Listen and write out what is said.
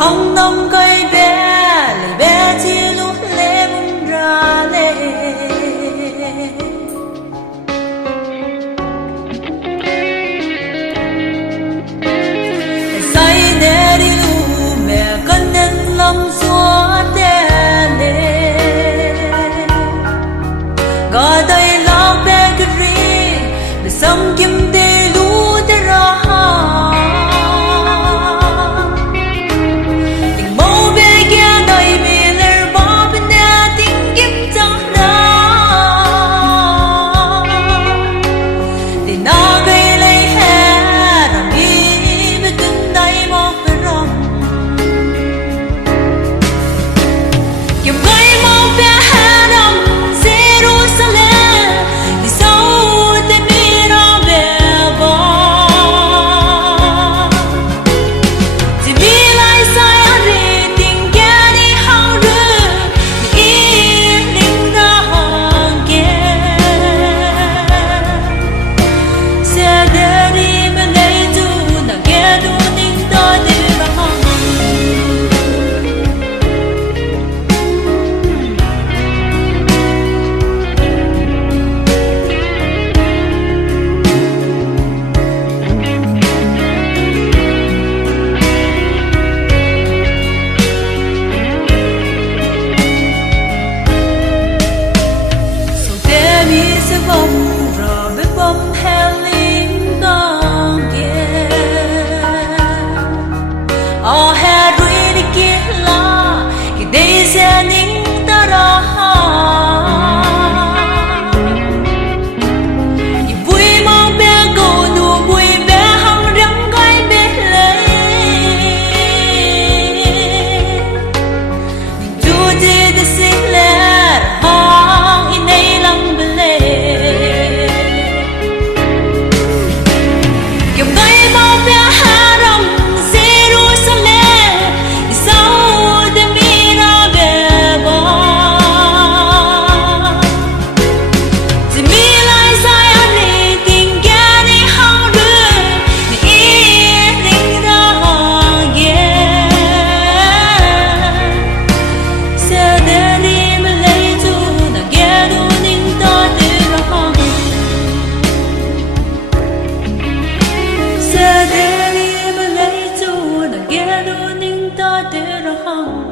Hong nông cây bé lời bé chi lúc lê bung ra lê say nè đi lu mẹ con nên lòng xóa đen nè gọi đây lòng bé cứ ri để sống kim tê lu tê ra ta để ra